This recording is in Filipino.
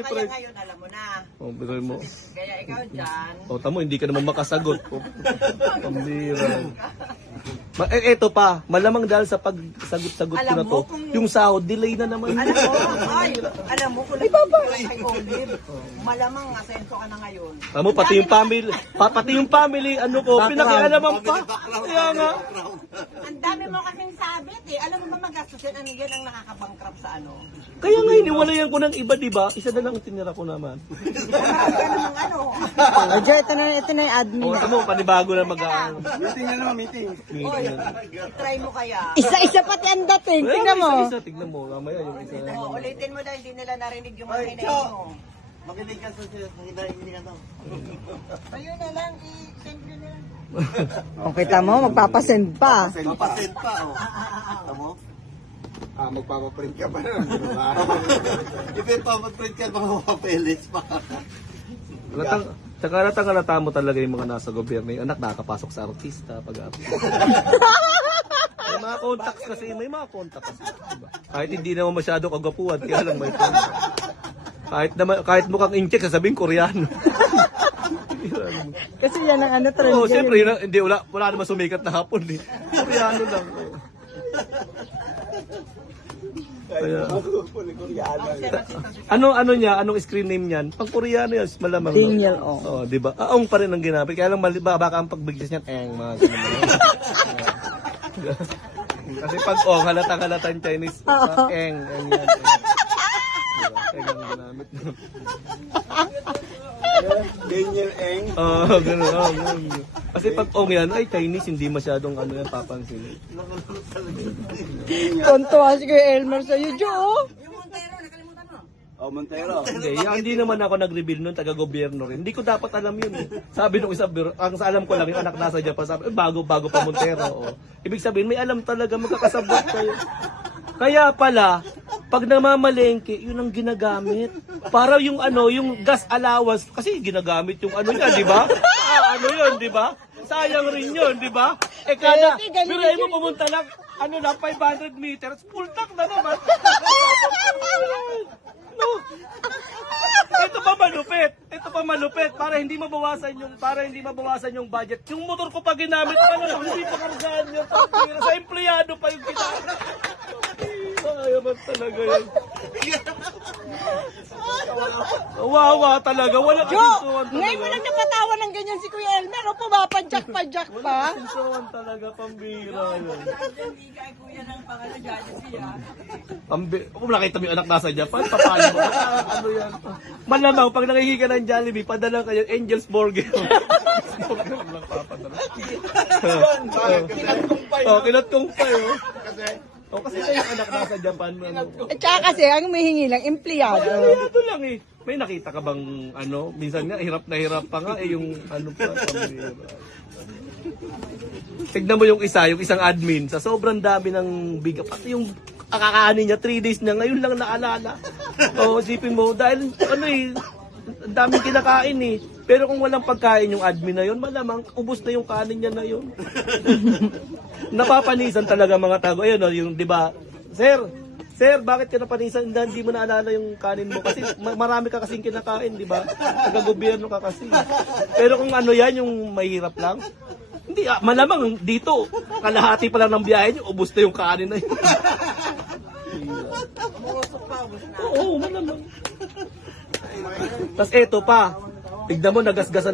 ni kaya Fred. ngayon, alam mo na. Oh, biruin mo. Kaya ikaw dyan. O, tamo, hindi ka naman makasagot. Oh, pambira. Eto pa, malamang dahil sa pagsagot-sagot ko Alam na mo to, kung- yung sahod, delay na naman. Alam mo, kung nagpapala kay Olive, malamang asenso ka na ngayon. Tamo, pati yung family, pati yung family, ano ko, pinakialaman pa. Kaya nga. Ang dami mo kasing sabit eh. Alam mo ba magastusin ano yan ang nakakabankrupt sa ano? Kaya nga, iniwalayan ko ng iba, di ba? Isa na lang ang tinira ko naman. Marami ka namang ano. Adjo, ito na yung admin. O, tamo, panibago na mag-aano. Meeting na naman, meeting. Oy, try mo kaya. Isa-isa pati ang dating. Tingnan mo. Isa, tignan mo. Mamaya yung isa. Ulitin mo daw, hindi nila narinig yung mga Ay, hinayin Cho! mo. Makinig ka sa hindi ka to. Ayun na lang, i-send nyo na lang. O, kita mo, magpapasend pa. Papasend pa, oh. Tamo? Magpapaprint ka pa na. Ipipapaprint ka mga papeles pa. Tsaka mo talaga yung mga nasa gobyerno. Yung anak nakakapasok sa artista, pag-artista. May mga contacts kasi, may mga contacts kasi. Diba? Kahit hindi naman masyado kagapuan, kaya lang may contacts. Kahit mukhang incheck, sasabihin Koreano. Kasi yan ang ano trend. Oo, ngayon. siyempre, hindi, wala naman sumikat na hapon eh. Koreano lang. Kaya, anong screen name niyan? Pang Koreano yan, malamang. Daniel Ong. Oo, di ba? Aong pa rin ang ginamit. Kaya lang baka ang pagbigis niyan, mga ganun. Kasi pag Ong, halatang Chinese. Eng yan. Diba? Eng ang ginamit. Daniel Eng. Oo, ganun. Kasi pag Ong yan, ay Chinese, hindi masyadong ano yan, papansin. Tontuwa si Kuya Elmer sa'yo, Jo. Yung Montero, nakalimutan mo. Oh, Montero. Hindi naman ako nag-reveal nun, taga-gobyerno rin. Hindi ko dapat alam yun eh. Sabi nung isa, ang sa alam ko lang, yung anak nasa Japan, sabi, bago pa Montero. Oh. Ibig sabihin, may alam talaga, magkakasabot kayo. Kaya pala, pag namamalengke, yun ang ginagamit. Para yung yung gas allowance, kasi ginagamit yung ano niya, di ba? Ano yun, di ba? Sayang rin yun, di ba? Kada, biruin mo pumunta lang, 500 meters, full tank na naman. No. Ito pa malupit para hindi mabawasan yung budget. Yung motor ko pa ginamit hindi pa kargaan yun. Sa empleyado pa yung kita. Ayaw talaga yun. Wawa talaga. Wala Jo, kasinsuhan talaga. ngayon mo lang napatawa ng ganyan si Kuya Elmer. O, pumapadyak-padyak pa. Kasinsuhan talaga, pambira yun. Hindi ka kuya ng pangalan dyan siya. Kung nakita mo yung anak nasa Japan, papalo mo. Ano yan? Malamang, pag nangihiga ng Jollibee, padala kayo Angel's Burger. Burger lang papadala. Kinat kong pa yun. Kasi yung anak nasa Japan. At saka kasi, ang humihingi lang, empleyado. Ito lang eh. May nakita ka bang minsan nga, hirap na hirap pa nga yung pa, pambira. Tignan mo yung isang admin, sa sobrang dami ng biga, pati yung kakaanin niya, 3 days na, ngayon lang naalala. Sipin mo, dahil ang daming kinakain eh. Pero kung walang pagkain yung admin na yun, malamang ubos na yung kanin niya na yun. Napapanisan talaga mga tago. Ayun, yung, di ba, Sir, bakit ka napanisan? Hindi mo naalala yung kanin mo. Kasi marami ka kasing kinakain, di ba? Taga-gobyerno ka kasi. Pero kung yung mahirap lang, hindi, malamang dito, kalahati pa lang ng biyahe niyo, ubos na yung kanin na yun. Umusok pa, ubos na. Oo, malamang. Tapos eto pa, tignan mo, nagasgasan